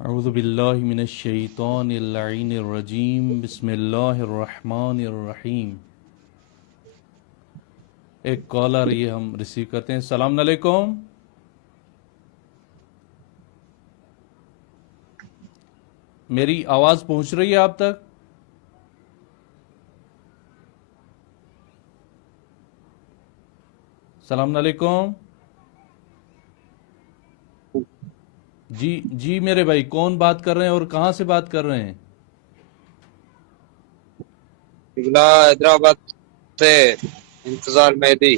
اعوذ باللہ من الشیطان اللعین الرجیم بسم اللہ الرحمن الرحیم۔ ایک کال آ رہی ہے، ہم ریسیو کرتے ہیں۔ السلام علیکم۔ میری آواز پہنچ رہی ہے آپ تک؟ السلام علیکم۔ جی میرے بھائی، کون بات کر رہے ہیں اور کہاں سے بات کر رہے ہیں؟ حیدرآباد سے انتظار مہدی۔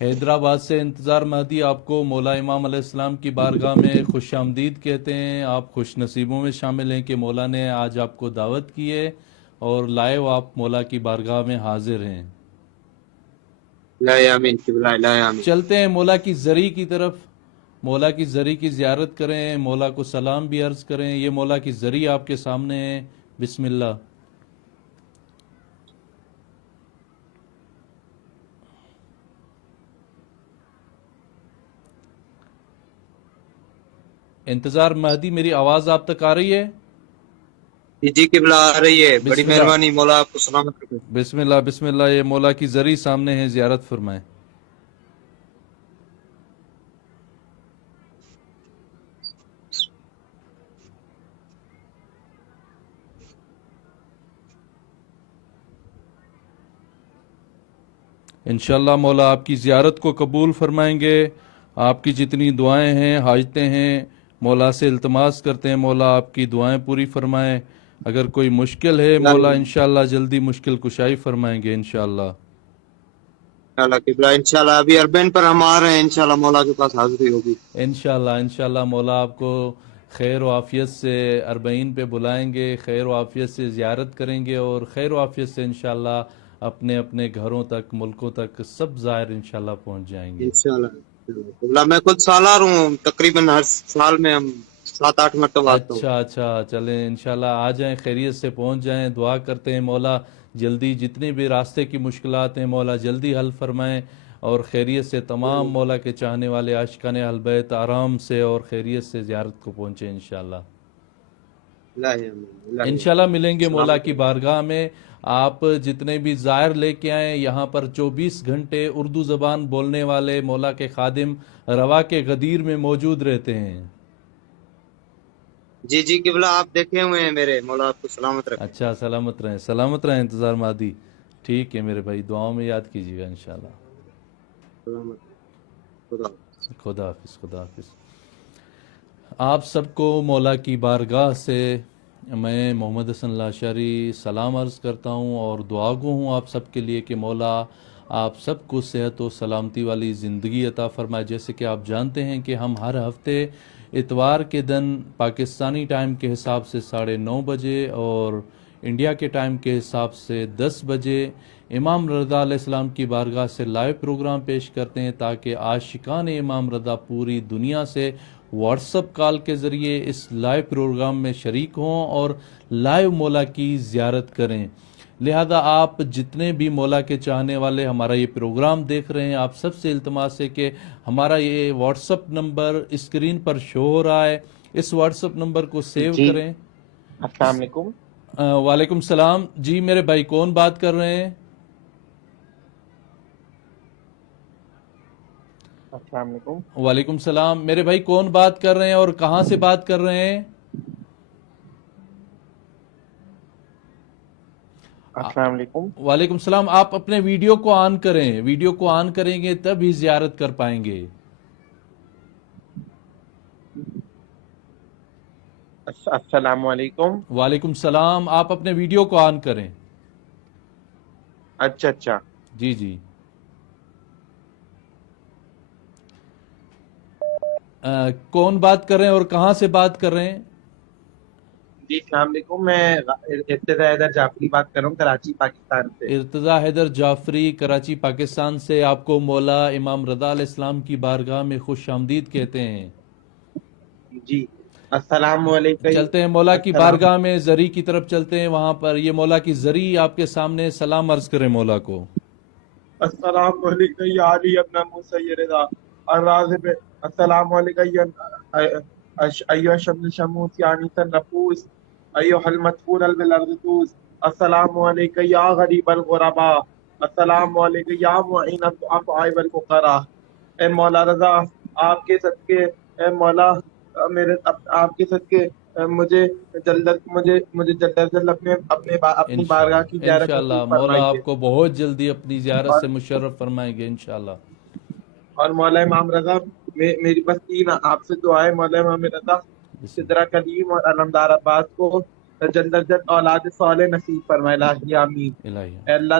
حیدرآباد سے انتظار مہدی، آپ کو مولا امام علیہ السلام کی بارگاہ میں خوش آمدید کہتے ہیں۔ آپ خوش نصیبوں میں شامل ہیں کہ مولا نے آج آپ کو دعوت کی ہے اور لائیو آپ مولا کی بارگاہ میں حاضر ہیں۔ لا آمین قبلہ، لا آمین۔ چلتے ہیں مولا کی زری کی طرف، مولا کی زری کی زیارت کریں، مولا کو سلام بھی عرض کریں۔ یہ مولا کی زری آپ کے سامنے ہے، بسم اللہ۔ انتظار مہدی، میری آواز آپ تک آ رہی ہے؟ جی قبلہ آ رہی ہے، بڑی بسم اللہ، مہربانی، مولا آپ کو سلامت رکھے۔ بسم اللہ بسم اللہ۔ یہ مولا کی زری سامنے ہے، زیارت فرمائیں۔ انشاءاللہ مولا آپ کی زیارت کو قبول فرمائیں گے۔ آپ کی جتنی دعائیں ہیں، حاجتیں ہیں، مولا سے التماس کرتے ہیں مولا آپ کی دعائیں پوری فرمائیں۔ اگر کوئی مشکل ہے مولا انشاءاللہ جلدی مشکل کشائی فرمائیں گے انشاءاللہ۔ انشاءاللہ قبلہ، انشاءاللہ ابھی اربین پر ہم آ رہے ہیں، انشاءاللہ مولا کے پاس حاضری ہوگی۔ انشاءاللہ مولا آپ کو خیر و عافیت سے اربعین پہ بلائیں گے، خیر و عافیت سے زیارت کریں گے اور خیر و عافیت سے انشاءاللہ اپنے اپنے گھروں تک، ملکوں تک سب زائر انشاءاللہ پہنچ جائیں گے۔ انشاءاللہ قبلہ، میں خود سالار ہوں، تقریباً ہر سال میں ہم 7-8 مرتبہ آتا ہوں۔ اچھا چلیں انشاءاللہ آ جائیں، خیریت سے پہنچ جائیں۔ دعا کرتے ہیں مولا جلدی جتنی بھی راستے کی مشکلات ہیں مولا جلدی حل فرمائیں اور خیریت سے تمام مولا کے چاہنے والے عاشقان اہل بیت آرام سے اور خیریت سے زیارت کو پہنچیں انشاءاللہ۔ انشاءاللہ ملیں گے مولا کی بارگاہ میں۔ آپ جتنے بھی زائر لے کے آئیں، یہاں پر 24 گھنٹے اردو زبان بولنے والے مولا کے خادم روا کے غدیر میں موجود رہتے ہیں۔ جی قبلہ، آپ دیکھے ہوئے ہیں میرے، مولا آپ کو سلامت رکھے۔ اچھا، سلامت رہیں انتظار مہدی۔ ٹھیک ہے میرے بھائی، دعاؤں میں یاد کیجیے گا انشاءاللہ۔ سلامت، خدا حافظ۔ خدا حافظ۔ آپ سب کو مولا کی بارگاہ سے میں محمد حسن لاشاری سلام عرض کرتا ہوں اور دعا گو ہوں آپ سب کے لیے کہ مولا آپ سب کو صحت و سلامتی والی زندگی عطا فرمائے۔ جیسے کہ آپ جانتے ہیں کہ ہم ہر ہفتے اتوار کے دن پاکستانی ٹائم کے حساب سے 9:30 بجے اور انڈیا کے ٹائم کے حساب سے 10 بجے امام رضا علیہ السلام کی بارگاہ سے لائیو پروگرام پیش کرتے ہیں تاکہ عاشقان امام رضا پوری دنیا سے واٹس اپ کال کے ذریعے اس لائیو پروگرام میں شریک ہوں اور لائیو مولا کی زیارت کریں۔ لہذا آپ جتنے بھی مولا کے چاہنے والے ہمارا یہ پروگرام دیکھ رہے ہیں، آپ سب سے التماس ہے کہ ہمارا یہ واٹس اپ نمبر اسکرین پر شو ہو رہا ہے، اس واٹس اپ نمبر کو سیو کریں۔ السلام علیکم۔ وعلیکم السلام۔ جی میرے بھائی، کون بات کر رہے ہیں؟ السلام علیکم۔ وعلیکم السلام میرے بھائی، کون بات کر رہے ہیں اور کہاں سے بات کر رہے ہیں؟ السلام علیکم۔ وعلیکم السلام۔ آپ اپنے ویڈیو کو آن کریں، ویڈیو کو آن کریں گے تب ہی زیارت کر پائیں گے۔ السلام علیکم۔ وعلیکم السلام۔ آپ اپنے ویڈیو کو آن کریں۔ اچھا۔ جی کون بات کر رہے ہیں اور کہاں سے بات کر رہے ہیں؟ جی السلام علیکم، میں ارتضیٰ حیدر جعفری بات کر رہا ہوں، کراچی پاکستان سے۔ ارتضیٰ حیدر جعفری کراچی پاکستان سے، آپ کو مولا امام رضا علیہ السلام کی بارگاہ میں خوش آمدید کہتے ہیں۔ جی السلام علیکم۔ چلتے ہیں مولا کی بارگاہ میں، زری کی طرف چلتے ہیں، وہاں پر یہ مولا کی زری آپ کے سامنے، سلام عرض کریں مولا کو۔ السلام علیکم یا علی ابن موسیٰ رضا الرازب، السلام علیکم أيها الشمس الشموس يا أنيس النفوس أيها المدفون بالأرض توس السلام عليك يا غريب الغرباء السلام عليك يا معين الضعفاء والفقراء اے مولا رضا آپ کے صدقے اے مولا میرے آپ کے صدقے مجھے جلد از جلد اپنی بارگاہ کی زیارت انشاءاللہ نصیب مولا فرمائیے. آپ کو بہت جلدی اپنی زیارت اور سے مشرف فرمائیں گے انشاءاللہ. اور مولا امام رضا میری بس تین آپ سے دعائیں. مولا امام رضا سدرا کلیم اور علمدار عباس کو جلد از جلد اولاد صالح نصیب فرمائے. الہی آمین. الہی اے اللہ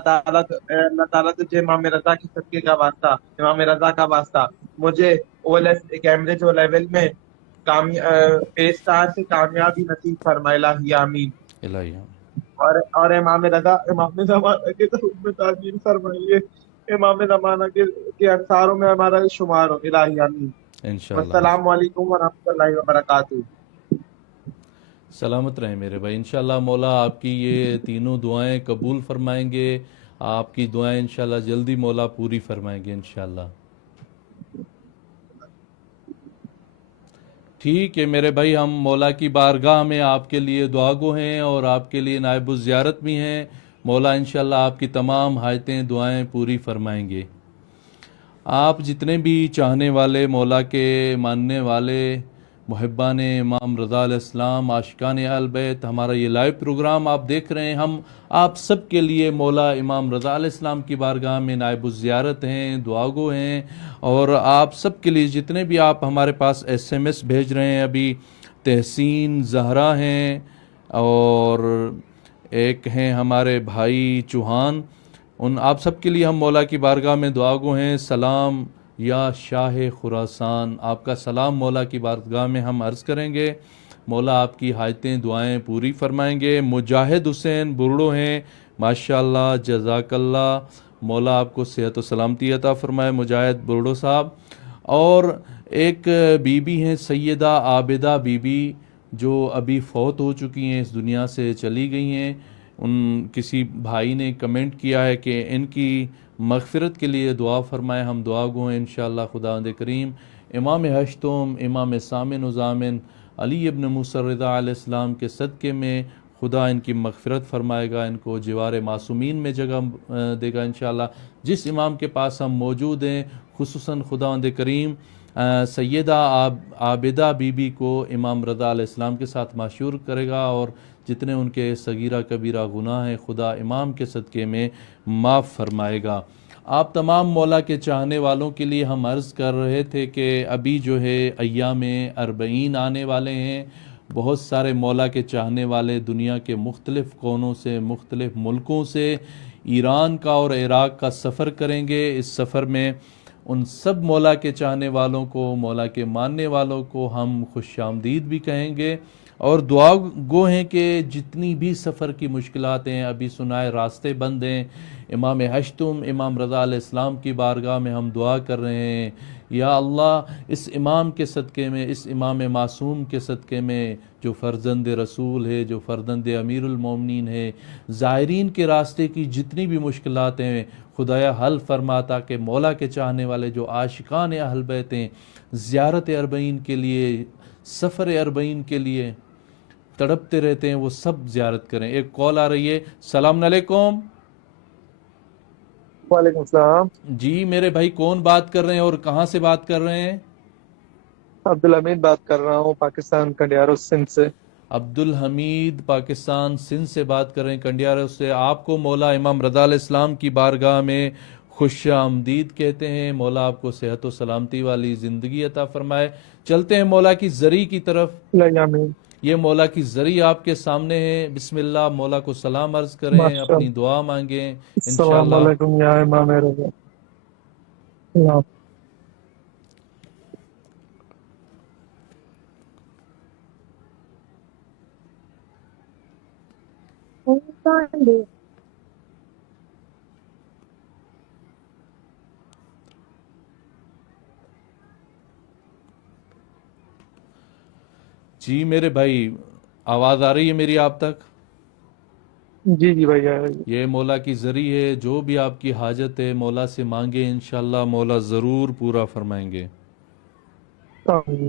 تعالیٰ تجھے امام رضا کے صدقے کا واسطہ، امام رضا کا واسطہ مجھے کیمبرج او لیول میں اے اسٹار سے کامیابی نصیب فرمائے. الہی آمین. الہی اور امام رضا امام زمانہ کے میں تعظیم فرمائیے. امام زمانہ کے انصاروں میں ہمارا شمار ہو. الہی آمین. انشاءاللہ. السلام علیکم ورحمۃ اللہ وبرکاتہ. سلامت رہیں میرے بھائی. انشاءاللہ مولا آپ کی یہ تینوں دعائیں قبول فرمائیں گے. آپ کی دعائیں انشاءاللہ جلدی مولا پوری فرمائیں گے انشاءاللہ. ٹھیک ہے میرے بھائی، ہم مولا کی بارگاہ میں آپ کے لیے دعا گو ہیں اور آپ کے لیے نائب الزیارت بھی ہیں. مولا انشاءاللہ آپ کی تمام حاجتیں دعائیں پوری فرمائیں گے. آپ جتنے بھی چاہنے والے، مولا کے ماننے والے، محبان امام رضا علیہ السلام، عاشقان اہل بیت، ہمارا یہ لائیو پروگرام آپ دیکھ رہے ہیں، ہم آپ سب کے لیے مولا امام رضا علیہ السلام کی بارگاہ میں نائب الزیارت ہیں، دعا گو ہیں. اور آپ سب کے لیے جتنے بھی آپ ہمارے پاس ایس ایم ایس بھیج رہے ہیں، ابھی تحسین زہرا ہیں اور ایک ہیں ہمارے بھائی چوہان، ان آپ سب کے لیے ہم مولا کی بارگاہ میں دعا گو ہیں. سلام یا شاہ خراسان، آپ کا سلام مولا کی بارگاہ میں ہم عرض کریں گے. مولا آپ کی حاجتیں دعائیں پوری فرمائیں گے. مجاہد حسین برڑو ہیں، ماشاءاللہ جزاک اللہ. مولا آپ کو صحت و سلامتی عطا فرمائے مجاہد برڑو صاحب. اور ایک بی بی ہیں سیدہ عابدہ بی بی، جو ابھی فوت ہو چکی ہیں، اس دنیا سے چلی گئی ہیں. ان کسی بھائی نے کمنٹ کیا ہے کہ ان کی مغفرت کے لیے دعا فرمائے. ہم دعا گو ہیں انشاءاللہ خداوند کریم امام ہشتم، امام سامن و زامن علی ابن موسیٰ رضا علیہ السلام کے صدقے میں خدا ان کی مغفرت فرمائے گا، ان کو جوار معصومین میں جگہ دے گا انشاءاللہ. جس امام کے پاس ہم موجود ہیں، خصوصاً خداوند کریم سیدہ عابدہ بی بی کو امام رضا علیہ السلام کے ساتھ معشور کرے گا، اور جتنے ان کے صغیرہ کبیرہ گناہ ہیں خدا امام کے صدقے میں معاف فرمائے گا. آپ تمام مولا کے چاہنے والوں کے لیے ہم عرض کر رہے تھے کہ ابھی جو ہے ایام اربعین آنے والے ہیں. بہت سارے مولا کے چاہنے والے دنیا کے مختلف کونوں سے، مختلف ملکوں سے ایران کا اور عراق کا سفر کریں گے. اس سفر میں ان سب مولا کے چاہنے والوں کو، مولا کے ماننے والوں کو ہم خوش آمدید بھی کہیں گے، اور دعا گو ہیں کہ جتنی بھی سفر کی مشکلات ہیں، ابھی سنائے راستے بند ہیں، امام ہشتم امام رضا علیہ السلام کی بارگاہ میں ہم دعا کر رہے ہیں. یا اللہ اس امام کے صدقے میں، اس امام معصوم کے صدقے میں، جو فرزند رسول ہے، جو فرزند امیر المومنین ہے، زائرین کے راستے کی جتنی بھی مشکلات ہیں خدایا حل فرما، تاکہ مولا کے چاہنے والے جو عاشقان اہل بیت ہیں، زیارت اربعین کے لیے، سفر اربعین کے لیے تڑپتے رہتے ہیں، وہ سب زیارت کریں. ایک کال آ رہی ہے. السلام علیکم. وعلیکم السلام. جی میرے بھائی کون بات کر رہے ہیں اور کہاں سے بات کر رہے ہیں؟ عبدالحمید بات کر رہا ہوں، پاکستان کنڈیارو سندھ سے. عبدالحمید پاکستان سندھ سے بات کر رہے ہیں، کنڈیارو سے. آپ کو مولا امام رضا علیہ السلام کی بارگاہ میں خوش آمدید کہتے ہیں. مولا آپ کو صحت و سلامتی والی زندگی عطا فرمائے. چلتے ہیں مولا کی زری کی طرف. آمین. یہ مولا کی زری آپ کے سامنے ہے. بسم اللہ. مولا کو سلام عرض کریں، اپنی دعا مانگیں السلام انشاءاللہ. علیکم یا امام رضا. جی میرے بھائی آواز آ رہی ہے میری آپ تک؟ جی جی بھائی آ رہی ہے. یہ مولا کی ذری ہے. جو بھی آپ کی حاجت ہے مولا سے مانگے، انشاءاللہ مولا ضرور پورا فرمائیں گے. آمین.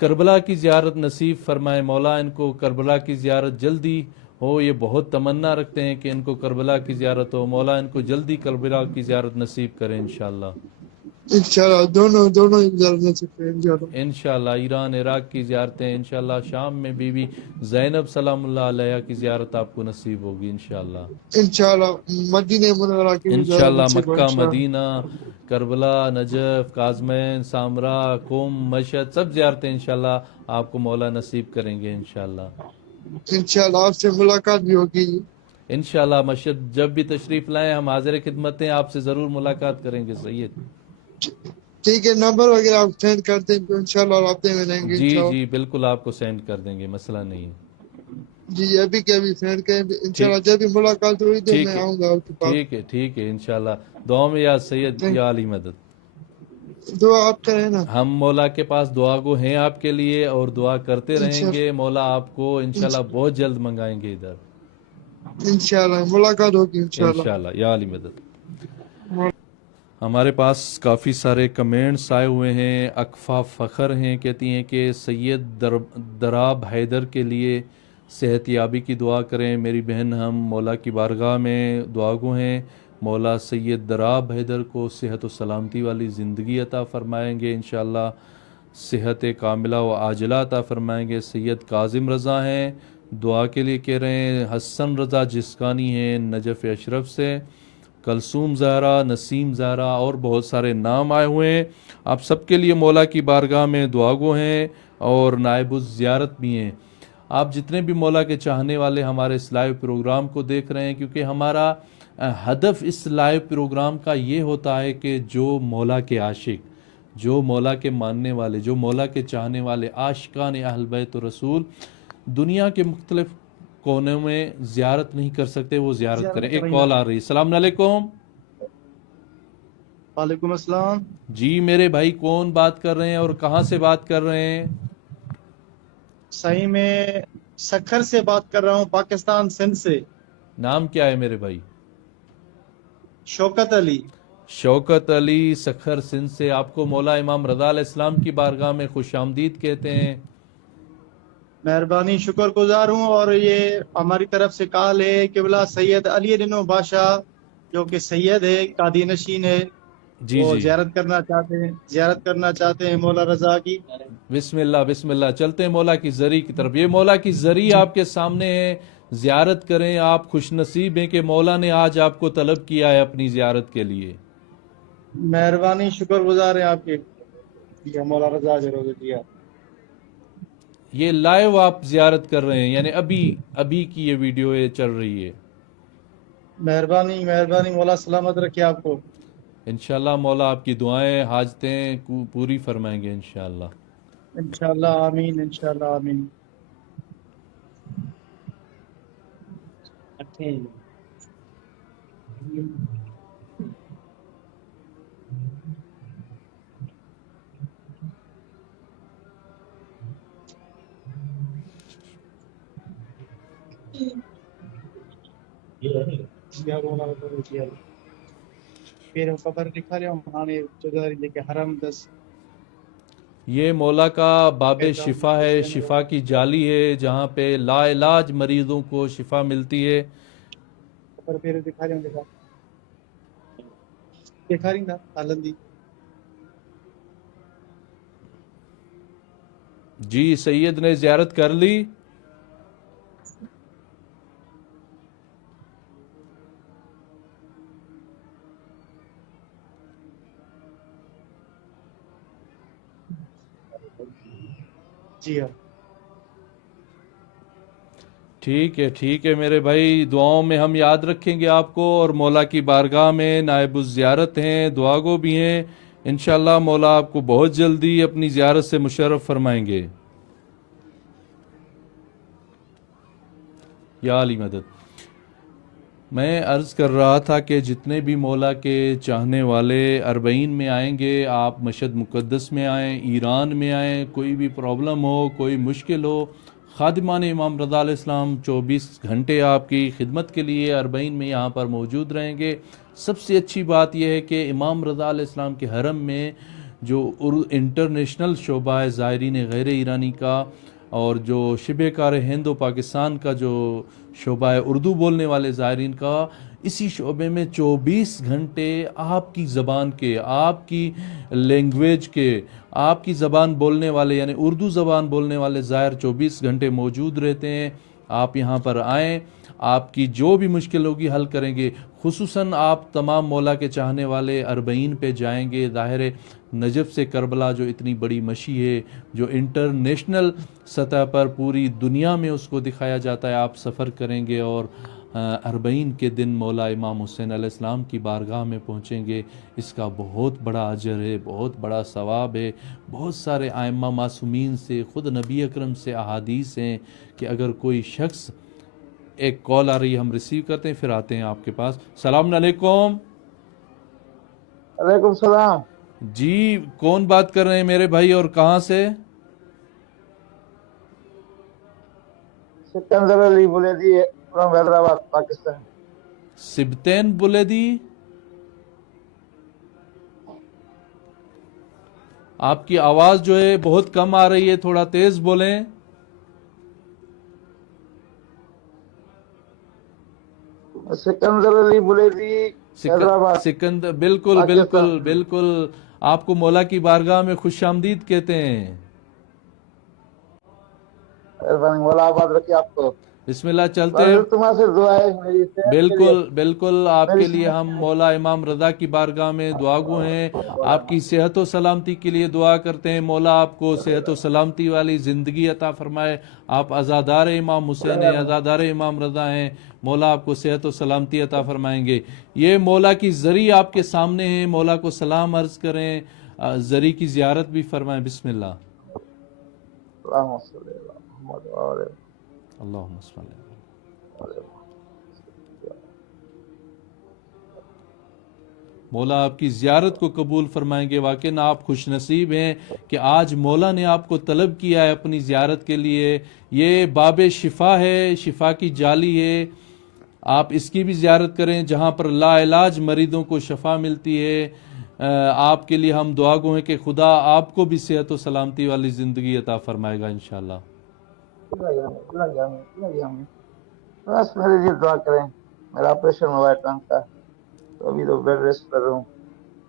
کربلا کی زیارت نصیب فرمائے مولا، ان کو کربلا کی زیارت جلدی ہو، یہ بہت تمنا رکھتے ہیں کہ ان کو کربلا کی زیارت ہو، مولا ان کو جلدی کربلا کی زیارت نصیب کریں انشاءاللہ۔ انشاءاللہ دونوں زیارت نصیب کریں انشاءاللہ۔ انشاءاللہ ایران عراق کی زیارتیں، انشاءاللہ شام میں بی بی زینب سلام اللہ علیہ کی زیارت آپ کو نصیب ہوگی انشاءاللہ۔ انشاءاللہ مدینہ منورہ کی بھی زیارت انشاءاللہ نصیب ہو مکہ، انشاءاللہ۔ مدینہ، کربلا، نجف، کاظمین، سامرا، قم، مشہد، سب زیارتیں انشاءاللہ آپ کو مولا نصیب کریں گے انشاءاللہ۔ انشاءاللہ آپ سے ملاقات بھی ہوگی۔ انشاءاللہ مشہد جب بھی تشریف لائیں ہم حاضر خدمت ہیں، آپ سے ضرور ملاقات کریں گے سید۔ ٹھیک ہے، نمبر وغیرہ آپ سینڈ کر دیں تو انشاءاللہ رابطے میں رہیں گے جی انشاءاللہ۔ جی بالکل آپ کو سینڈ کر دیں گے، مسئلہ نہیں ہے۔ جی ابھی کے ابھی سینڈ کریں انشاءاللہ، جب بھی ملاقات ہوئی تو ٹھیک میں ہے، آؤں گا آپ کے پاس۔ ٹھیک ہے انشاءاللہ۔ دعا میں یا سید یا علی مدد۔ دعا آپ کریں نا۔ ہم مولا کے پاس دعا گو ہیں آپ کے لیے اور دعا کرتے رہیں گے، مولا آپ کو انشاءاللہ بہت جلد منگائیں گے ادھر انشاءاللہ ملاقات ہوگی انشاءاللہ۔ انشاءاللہ یا علی مدد۔ ہمارے پاس کافی سارے کمنٹس آئے ہوئے ہیں۔ اکفا فخر ہیں، کہتی ہیں کہ سید دراب حیدر کے لیے صحت یابی کی دعا کریں میری بہن، ہم مولا کی بارگاہ میں دعا گو ہیں، مولا سید دراب حیدر کو صحت و سلامتی والی زندگی عطا فرمائیں گے انشاءاللہ، صحت کاملہ و عاجلہ عطا فرمائیں گے۔ سید کاظم رضا ہیں، دعا کے لیے کہہ رہے ہیں۔ حسن رضا جسکانی ہیں نجف اشرف سے، کلثوم زہرا، نسیم زہرا اور بہت سارے نام آئے ہوئے ہیں۔ آپ سب کے لیے مولا کی بارگاہ میں دعا گو ہیں اور نائب الزیارت بھی ہیں۔ آپ جتنے بھی مولا کے چاہنے والے ہمارے اس لائیو پروگرام کو دیکھ رہے ہیں، کیونکہ ہمارا ہدف اس لائیو پروگرام کا یہ ہوتا ہے کہ جو مولا کے عاشق، جو مولا کے ماننے والے، جو مولا کے چاہنے والے عاشقان اہل بیت و رسول دنیا کے مختلف کونوں میں زیارت نہیں کر سکتے، وہ زیارت کریں۔ ایک کال آ رہی ہے۔ السلام علیکم۔ وعلیکم السلام۔ جی میرے بھائی کون بات کر رہے ہیں اور کہاں سے بات کر رہے ہیں؟ صحیح میں سکھر سے بات کر رہا ہوں، پاکستان سندھ سے۔ نام کیا ہے میرے بھائی؟ شوکت علی۔ شوکت علی، سکھر سندھ سے۔ آپ کو مولا امام رضا علیہ السلام کی بارگاہ میں خوش آمدید کہتے ہیں۔ مہربانی، شکر گزار ہوں، اور یہ ہماری طرف سے کال ہے کہ بلا سید علی رنو بادشاہ جو کہ سید ہے، قادی نشین ہے، جی وہ جی زیارت کرنا چاہتے ہیں مولا رضا کی۔ بسم اللہ بسم اللہ، چلتے ہیں مولا کی زری کی طرف۔ یہ مولا کی زری آپ کے سامنے ہے، زیارت کریں۔ آپ خوش نصیب ہیں کہ مولا نے آج آپ کو طلب کیا ہے اپنی زیارت کے لیے۔ مہربانی، شکر گزار ہیں آپ کے مولا رضا ضرور دیا۔ یہ لائیو آپ زیارت کر رہے ہیں، یعنی ابھی کی یہ ویڈیو یہ چل رہی ہے۔ مہربانی، مولا سلامت رکھے آپ کو۔ انشاءاللہ مولا آپ کی دعائیں حاجتیں پوری فرمائیں گے انشاءاللہ۔ انشاءاللہ آمین، انشاءاللہ آمین۔ یہ مولا کا باب شفا ہے، شفا کی جالی ہے جہاں پہ لا علاج مریضوں کو شفا ملتی ہے۔ جی سید نے زیارت کر لی۔ جی ہاں، ٹھیک ہے میرے بھائی، دعاؤں میں ہم یاد رکھیں گے آپ کو، اور مولا کی بارگاہ میں نائب الزیارت ہیں، دعا گو بھی ہیں۔ انشاءاللہ مولا آپ کو بہت جلدی اپنی زیارت سے مشرف فرمائیں گے۔ یا علی مدد۔ میں عرض کر رہا تھا کہ جتنے بھی مولا کے چاہنے والے اربعین میں آئیں گے، آپ مشہد مقدس میں آئیں، ایران میں آئیں، کوئی بھی پرابلم ہو، کوئی مشکل ہو، خادمان امام رضا علیہ السلام 24 گھنٹے آپ کی خدمت کے لیے اربعین میں یہاں پر موجود رہیں گے۔ سب سے اچھی بات یہ ہے کہ امام رضا علیہ السلام کے حرم میں جو انٹرنیشنل شعبہ ہے زائرین غیر ایرانی کا، اور جو شبہ کار ہند و پاکستان کا جو شعبہ ہے اردو بولنے والے زائرین کا، اسی شعبے میں 24 گھنٹے آپ کی زبان کے، آپ کی لینگویج کے، آپ کی زبان بولنے والے یعنی اردو زبان بولنے والے زائر 24 گھنٹے موجود رہتے ہیں۔ آپ یہاں پر آئیں، آپ کی جو بھی مشکل ہوگی حل کریں گے۔ خصوصاً آپ تمام مولا کے چاہنے والے اربعین پہ جائیں گے۔ ظاہر ہے نجف سے کربلا جو اتنی بڑی مشی ہے، جو انٹرنیشنل سطح پر پوری دنیا میں اس کو دکھایا جاتا ہے، آپ سفر کریں گے اور اربعین کے دن مولا امام حسین علیہ السلام کی بارگاہ میں پہنچیں گے۔ اس کا بہت بڑا اجر ہے، بہت بڑا ثواب ہے۔ بہت سارے ائمہ معصومین سے، خود نبی اکرم سے احادیث ہیں کہ اگر کوئی شخص، ایک کال آ رہی ہے ہم ریسیو کرتے ہیں پھر آتے ہیں آپ کے پاس۔ السلام علیکم۔ وعلیکم السلام۔ جی کون بات کر رہے ہیں میرے بھائی اور کہاں سے؟ سکندر علی بولیدی فرام حیدرآباد پاکستان۔ سبتین بولیدی، آپ کی آواز جو ہے بہت کم آ رہی ہے، تھوڑا تیز بولیں۔ سکندر علی بولیدی حیدرآباد۔ سکندر، بالکل بالکل بالکل، آپ کو مولا کی بارگاہ میں خوش آمدید کہتے ہیں۔ مولا آباد رکھے آپ کو۔ بسم اللہ، چلتے ہیں۔ تمہارے سے دعا ہے میری۔ بالکل بالکل، آپ کے لیے ہم مولا امام رضا کی بارگاہ میں دعا گو ہیں۔ آپ کی صحت و سلامتی کے لیے دعا کرتے ہیں، مولا آپ کو صحت و سلامتی والی زندگی عطا فرمائے۔ آپ عزادار امام حسین ہیں، عزادار امام رضا ہیں، مولا آپ کو صحت و سلامتی عطا فرمائیں گے۔ یہ مولا کی زری آپ کے سامنے ہیں، مولا کو سلام عرض کریں، زری کی زیارت بھی فرمائیں۔ بسم اللہ۔ اللہم صلی اللہ محمد و آلہ اللہم صلی اللہ۔ مولا آپ کی زیارت کو قبول فرمائیں گے۔ واقعی آپ خوش نصیب ہیں کہ آج مولا نے آپ کو طلب کیا ہے اپنی زیارت کے لیے۔ یہ باب شفا ہے، شفا کی جالی ہے، آپ اس کی بھی زیارت کریں جہاں پر لا علاج مریضوں کو شفا ملتی ہے۔ آپ کے لیے ہم دعا گو ہیں کہ خدا آپ کو بھی صحت و سلامتی والی زندگی عطا فرمائے گا انشاءاللہ۔ بس میرے لیے دعا کریں، میرا آپریشن ہوا ہے ٹانگ کا، تو ابھی تو بیڈ ریسٹ کر رہا ہوں۔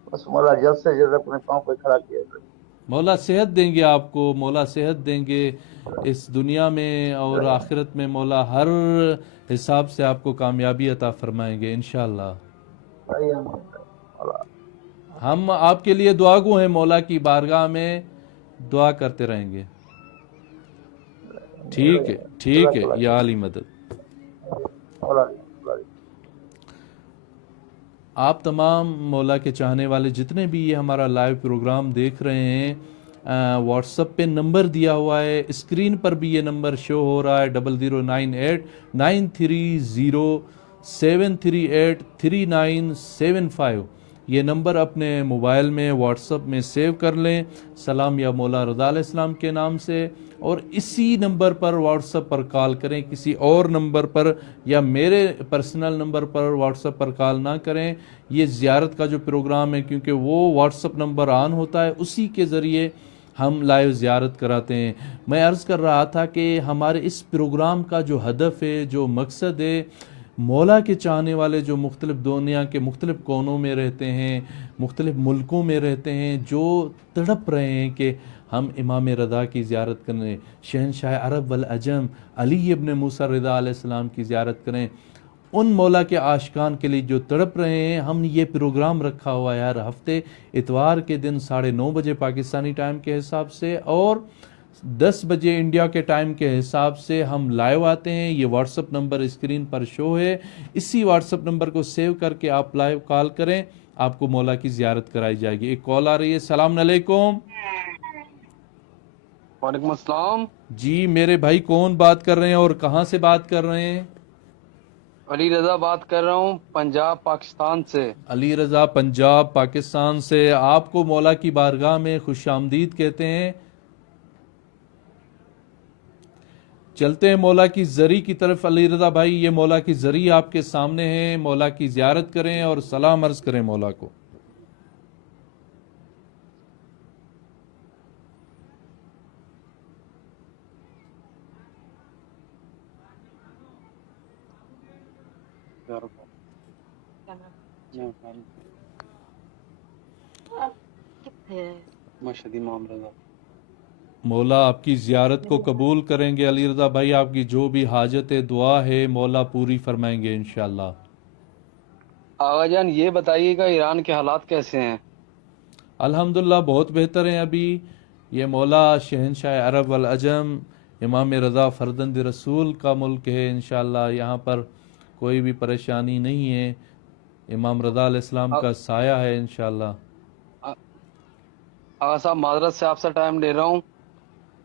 بس مولا جلد سے جلد اپنے پاؤں پہ کھڑا کیا جائے۔ مولا صحت دیں گے آپ کو، مولا صحت دیں گے اس دنیا میں اور آخرت میں، مولا ہر حساب سے آپ کو کامیابی عطا فرمائیں گے انشاءاللہ۔ ہم آپ کے لیے دعا گو ہیں، مولا کی بارگاہ میں دعا کرتے رہیں گے۔ ٹھیک ہے ٹھیک ہے، یا علی مدد۔ آپ تمام مولا کے چاہنے والے جتنے بھی یہ ہمارا لائیو پروگرام دیکھ رہے ہیں، واٹس ایپ پہ نمبر دیا ہوا ہے، اسکرین پر بھی یہ نمبر شو ہو رہا ہے، 00989307383975۔ یہ نمبر اپنے موبائل میں واٹس ایپ میں سیو کر لیں، سلام یا مولا رضا علیہ السلام کے نام سے، اور اسی نمبر پر واٹس ایپ پر کال کریں، کسی اور نمبر پر یا میرے پرسنل نمبر پر واٹس ایپ پر کال نہ کریں۔ یہ زیارت کا جو پروگرام ہے، کیونکہ وہ واٹس ایپ نمبر آن ہوتا ہے، اسی کے ذریعے ہم لائیو زیارت کراتے ہیں۔ میں عرض کر رہا تھا کہ ہمارے اس پروگرام کا جو ہدف ہے، جو مقصد ہے، مولا کے چاہنے والے جو مختلف دنیا کے مختلف کونوں میں رہتے ہیں، مختلف ملکوں میں رہتے ہیں، جو تڑپ رہے ہیں کہ ہم امام رضا کی زیارت کریں، شہنشاہ عرب والعجم علی ابن موسیٰ رضا علیہ السلام کی زیارت کریں، ان مولا کے عاشقان کے لیے جو تڑپ رہے ہیں، ہم نے یہ پروگرام رکھا ہوا ہے ہر ہفتے اتوار کے دن 9:30 بجے پاکستانی ٹائم کے حساب سے اور 10 بجے انڈیا کے ٹائم کے حساب سے ہم لائیو آتے ہیں۔ یہ واٹس ایپ نمبر اسکرین پر شو ہے، اسی واٹس ایپ نمبر کو سیو کر کے آپ لائیو کال کریں، آپ کو مولا کی زیارت کرائی جائے گی۔ ایک کال آ رہی ہے۔ السلام علیکم۔ وعلیکم السلام۔ جی میرے بھائی کون بات کر رہے ہیں اور کہاں سے بات کر رہے ہیں؟ علی رضا بات کر رہا ہوں، پنجاب پاکستان سے۔ علی رضا پنجاب پاکستان سے، آپ کو مولا کی بارگاہ میں خوش آمدید کہتے ہیں۔ چلتے ہیں مولا کی زری کی طرف۔ علی رضا بھائی، یہ مولا کی زری آپ کے سامنے ہیں، مولا کی زیارت کریں اور سلام عرض کریں مولا کو۔ مشہد امام رضا مولا آپ کی زیارت کو قبول کریں گے علی رضا بھائی، آپ کی جو بھی حاجت دعا ہے مولا پوری فرمائیں گے انشاءاللہ۔ آغا جان یہ بتائیے گا ایران کے حالات کیسے ہیں؟ الحمدللہ بہت بہتر ہیں ابھی۔ یہ مولا شہنشاہ عرب والعجم امام رضا فرزند رسول کا ملک ہے، انشاءاللہ یہاں پر کوئی بھی پریشانی نہیں ہے، امام رضا علیہ السلام کا سایہ ہے انشاءاللہ۔ آغا صاحب معذرت سے آپ سے ٹائم لے رہا ہوں،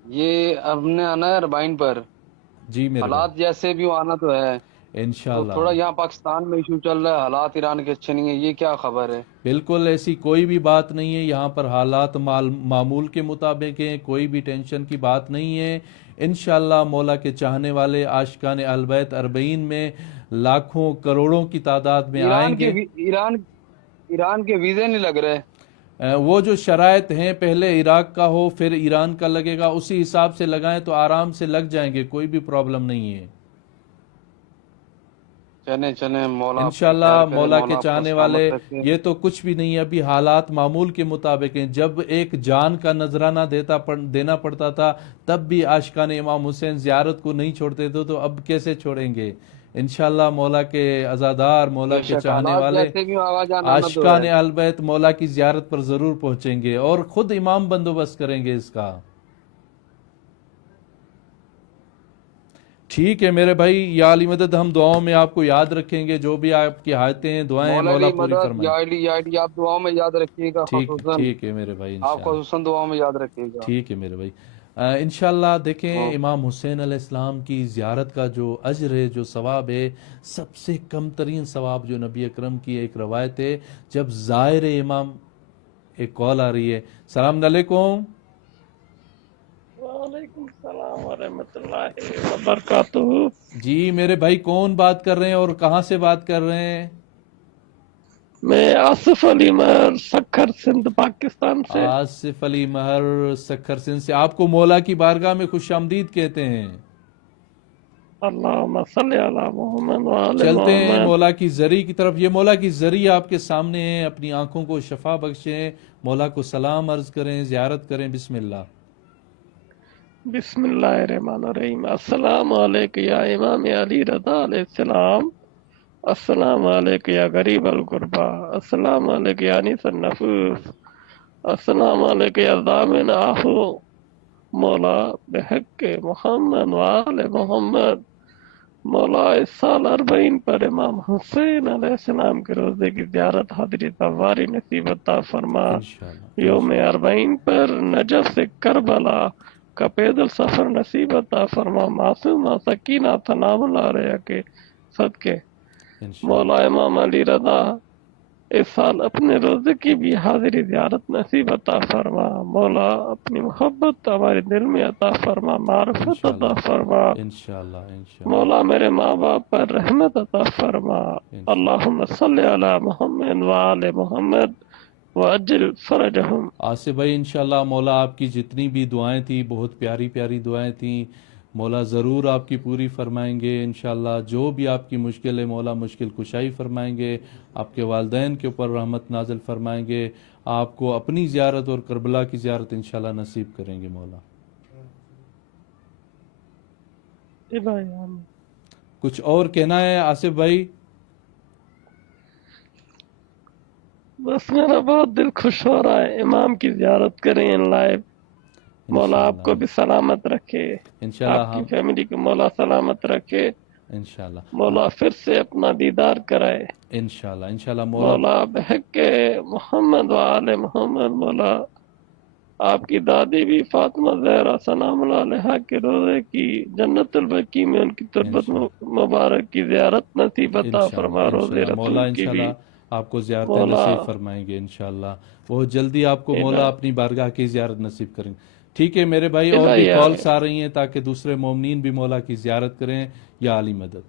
یہ اب نے آنا ہے اربائن پر، جی میرے حالات جیسے بھی آنا تو ہے، تو انشاءاللہ تھوڑا یہاں پاکستان میں ایشو چل رہا ہے، حالات ایران کے اچھے نہیں ہیں، یہ کیا خبر ہے؟ بالکل ایسی کوئی بھی بات نہیں ہے، یہاں پر حالات معمول کے مطابق ہیں، کوئی بھی ٹینشن کی بات نہیں ہے۔ انشاءاللہ مولا کے چاہنے والے عاشقان اہل بیت اربعین میں لاکھوں کروڑوں کی تعداد میں آئیں گے۔ ایران کے ویزے نہیں لگ رہے۔ وہ جو شرائط ہیں، پہلے عراق کا ہو پھر ایران کا لگے گا، اسی حساب سے لگائیں تو آرام سے لگ جائیں گے، کوئی بھی پرابلم نہیں ہے چلیں مولا انشاءاللہ۔ مولا کے چاہنے والے، یہ تو کچھ بھی نہیں ہے، ابھی حالات معمول کے مطابق ہیں۔ جب ایک جان کا نذرانہ دینا پڑتا تھا تب بھی عاشقان امام حسین زیارت کو نہیں چھوڑتے تھے، تو اب کیسے چھوڑیں گے؟ انشاءاللہ مولا کے عزادار، مولا کے چاہنے والے عاشقان اہل بیت مولا کی زیارت پر ضرور پہنچیں گے، اور خود امام بندوبست کریں گے اس کا۔ ٹھیک ہے میرے بھائی، یا علی مدد ہم دعاؤں میں آپ کو یاد رکھیں گے، جو بھی آپ کی حاجتیں ہیں دعائیں مولا پوری فرمائیں۔ یا علی آپ دعاؤں میں یاد رکھیے گا، ٹھیک ہے میرے بھائی، آپ خصوصاً دعاؤں میں یاد رکھیے گا۔ ٹھیک ہے میرے بھائی، انشاءاللہ دیکھیں امام حسین علیہ السلام کی زیارت کا جو اجر ہے، جو ثواب ہے، سب سے کم ترین ثواب جو نبی اکرم کی ایک روایت ہے، جب زائر امام، ایک کال آ رہی ہے۔ السلام علیکم۔ وعلیکم السلام ورحمۃ اللہ وبرکاتہ۔ جی میرے بھائی، کون بات کر رہے ہیں اور کہاں سے بات کر رہے ہیں؟ میں آصف علی مہر سکھر سندھ پاکستان سے۔ آصف علی مہر سکھر سندھ سے، آپ کو مولا کی بارگاہ میں خوش آمدید کہتے ہیں۔ اللہم صلی علی محمد وعلی چلتے ہیں محمد۔ مولا کی زری کی طرف۔ یہ مولا کی زری آپ کے سامنے ہیں، اپنی آنکھوں کو شفا بخشیں، مولا کو سلام عرض کریں، زیارت کریں۔ بسم اللہ۔ بسم اللہ الرحمن الرحیم۔ السلام علیکم یا امام علی رضا علیہ السلام، السلام علیکم یا غریب الغربا، السلام علیکم یا انیس النفوس، السلام علیکم یا ضامن آہو، مولا بحق محمد وآل محمد۔ مولا اس سال اربعین پر امام حسین علیہ السلام کے روزے کی زیارت حاضری تواری نصیب عطا فرما۔ یوم اربعین پر نجف سے کربلا کا پیدل سفر نصیب عطا فرما، معصومہ سکینہ تنام العاریہ کے صدقے۔ مولا امام علی رضا اس سال اپنے روزے کی بھی حاضری زیارت نصیب عطا فرما۔ مولا اپنی محبت ہمارے دل میں عطا فرما، معرفت عطا فرما۔ مولا میرے ماں باپ پر رحمت عطا فرما۔ اللہم صلی علی محمد وآل محمد وعجل فرجہم۔ آصف بھائی انشاءاللہ مولا آپ کی جتنی بھی دعائیں تھیں، بہت پیاری پیاری دعائیں تھیں، مولا ضرور آپ کی پوری فرمائیں گے انشاءاللہ۔ جو بھی آپ کی مشکل ہے مولا مشکل کشائی فرمائیں گے، آپ کے والدین کے اوپر رحمت نازل فرمائیں گے، آپ کو اپنی زیارت اور کربلا کی زیارت انشاءاللہ نصیب کریں گے مولا۔ کچھ اور کہنا ہے آصف بھائی؟ بس میرا بہت دل خوش ہو رہا ہے، امام کی زیارت کریں لائیو۔ مولا آپ کو بھی سلامت رکھے، آپ کی فیملی کو مولا سلامت رکھے انشاءاللہ، مولا پھر سے اپنا دیدار کرائے انشاءاللہ انشاءاللہ مولا بحق محمد وآل محمد۔ مولا آپ کی دادی بھی فاطمہ زہرا سلام اللہ علیہا کے روزے کی جنت البقیع میں ان کی تربت مبارک کی زیارت نصیب عطا فرما۔ روزے مولا رسول کی بھی انشاءاللہ آپ کو زیارتیں نصیب فرمائیں گے انشاءاللہ، بہت جلدی آپ کو مولا اپنی بارگاہ کی زیارت نصیب کریں گے۔ ٹھیک ہے میرے بھائی، اور بھی کالز آ رہی ہیں تاکہ دوسرے مومنین بھی مولا کی زیارت کریں۔ یا علی مدد۔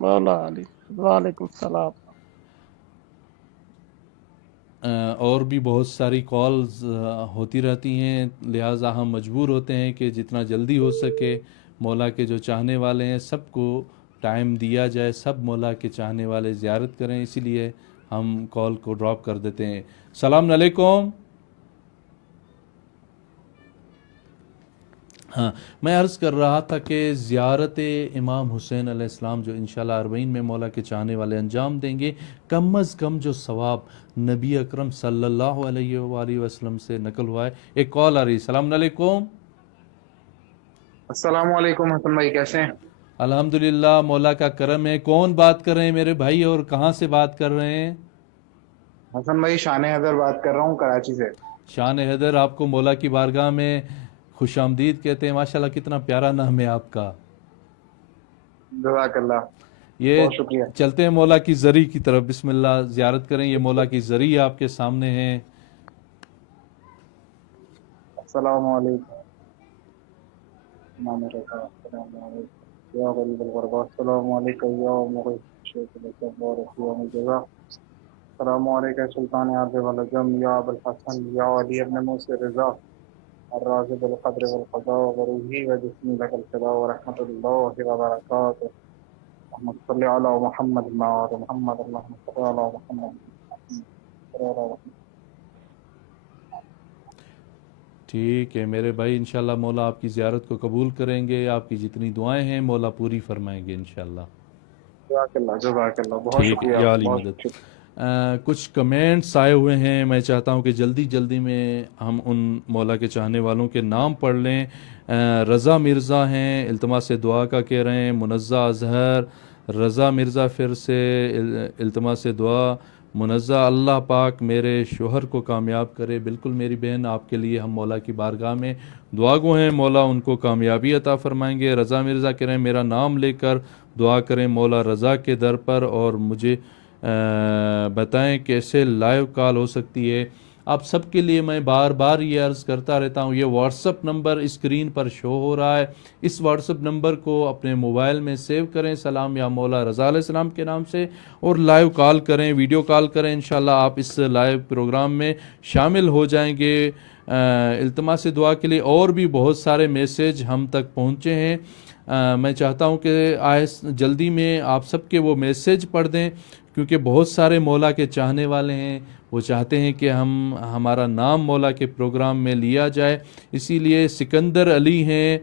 مولا علی، وعلیکم السلام۔ اور بھی بہت ساری کالز ہوتی رہتی ہیں، لہٰذا ہم مجبور ہوتے ہیں کہ جتنا جلدی ہو سکے مولا کے جو چاہنے والے ہیں سب کو ٹائم دیا جائے, سب مولا کے چاہنے والے زیارت کریں, اسی لیے ہم کال کو ڈراپ کر دیتے ہیں. السلام علیکم. ہاں, میں عرض کر رہا تھا کہ زیارت امام حسین علیہ السلام جو انشاءاللہ 40 میں مولا کے چاہنے والے انجام دیں گے, کم از کم جو ثواب نبی اکرم صلی اللہ علیہ وآلہ وسلم سے نقل ہوا ہے. ایک کال آ رہی. السلام علیکم. السلام علیکم حسن بھائی, کیسے ہیں؟ الحمدللہ, مولا کا کرم ہے. کون بات کر رہے ہیں میرے بھائی, اور کہاں سے بات کر رہے ہیں؟ حسن بھائی شان حیدر بات کر رہا ہوں کراچی سے. شان حیدر, آپ کو مولا کی بارگاہ میں خوش آمدید کہتے ہیں. ماشاءاللہ کتنا پیارا نام ہے آپ کا. جزاک اللہ, یہ بہت شکریہ. چلتے ہیں مولا کی زری کی طرف. بسم اللہ, زیارت کریں. یہ مولا کی زری آپ کے سامنے ہیں. السلام علیکم. السلام علیکم یا غریب الغربا, السلام علیکم یا مغیث شیخ الاسلام ورسول الجزا, السلام علیکم سلطان عرض والعجم یا ابوالحسن یا علی ابن موسی رضا, الرازق القدر والقضاء وروحی وجسمی لک الفدا ورحمت اللہ وبرکاتہ. اللہم صلی علی محمد وعلی محمد, اللہم صلی علی محمد. ٹھیک ہے میرے بھائی, انشاءاللہ مولا آپ کی زیارت کو قبول کریں گے. آپ کی جتنی دعائیں ہیں مولا پوری فرمائیں گے انشاءاللہ. جزاک اللہ, جزاک اللہ, بہت ٹھیک, شکریہ. یا علی مدد. کچھ کمنٹس آئے ہوئے ہیں, میں چاہتا ہوں کہ جلدی میں ہم ان مولا کے چاہنے والوں کے نام پڑھ لیں. رضا مرزا ہیں, التماس دعا کا کہہ رہے ہیں. منزہ اظہر, رضا مرزا پھر سے التماس دعا. منزہ, اللہ پاک میرے شوہر کو کامیاب کرے. بالکل میری بہن, آپ کے لیے ہم مولا کی بارگاہ میں دعا گو ہیں, مولا ان کو کامیابی عطا فرمائیں گے. رضا مرزا کہہ رہے ہیں میرا نام لے کر دعا کریں مولا رضا کے در پر, اور مجھے بتائیں کیسے لائیو کال ہو سکتی ہے. آپ سب کے لیے میں بار بار یہ عرض کرتا رہتا ہوں, یہ واٹس اپ نمبر اسکرین پر شو ہو رہا ہے, اس واٹس اپ نمبر کو اپنے موبائل میں سیو کریں, سلام یا مولا رضا علیہ السلام کے نام سے, اور لائیو کال کریں, ویڈیو کال کریں. انشاءاللہ آپ اس لائیو پروگرام میں شامل ہو جائیں گے. التماس دعا کے لیے اور بھی بہت سارے میسیج ہم تک پہنچے ہیں. میں چاہتا ہوں کہ جلدی میں آپ سب کے وہ میسیج پڑھ دیں, کیونکہ بہت سارے مولا کے چاہنے والے ہیں, وہ چاہتے ہیں کہ ہمارا نام مولا کے پروگرام میں لیا جائے. اسی لیے سکندر علی ہیں,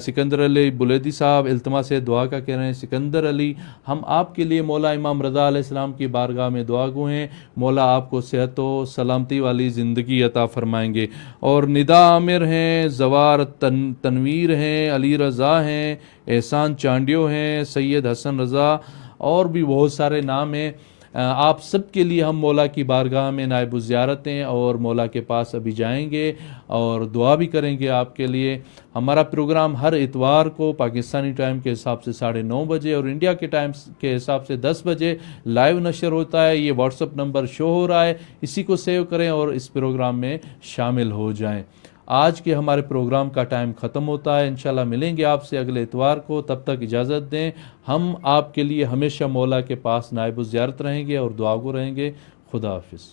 سکندر علی بلیدی صاحب التماس دعا کا کہہ رہے ہیں. سکندر علی, ہم آپ کے لیے مولا امام رضا علیہ السلام کی بارگاہ میں دعا گو ہیں, مولا آپ کو صحت و سلامتی والی زندگی عطا فرمائیں گے. اور ندا عامر ہیں, زوار تنویر ہیں, علی رضا ہیں, احسان چانڈیو ہیں, سید حسن رضا, اور بھی بہت سارے نام ہیں. آپ سب کے لیے ہم مولا کی بارگاہ میں نائب الزیارت ہیں, اور مولا کے پاس ابھی جائیں گے اور دعا بھی کریں گے آپ کے لیے. ہمارا پروگرام ہر اتوار کو پاکستانی ٹائم کے حساب سے 9:30 بجے اور انڈیا کے ٹائم کے حساب سے 10 بجے لائیو نشر ہوتا ہے. یہ واٹس اپ نمبر شو ہو رہا ہے, اسی کو سیو کریں اور اس پروگرام میں شامل ہو جائیں. آج کے ہمارے پروگرام کا ٹائم ختم ہوتا ہے. انشاءاللہ ملیں گے آپ سے اگلے اتوار کو. تب تک اجازت دیں. ہم آپ کے لیے ہمیشہ مولا کے پاس نائب الزیارت رہیں گے اور دعا گو رہیں گے. خدا حافظ.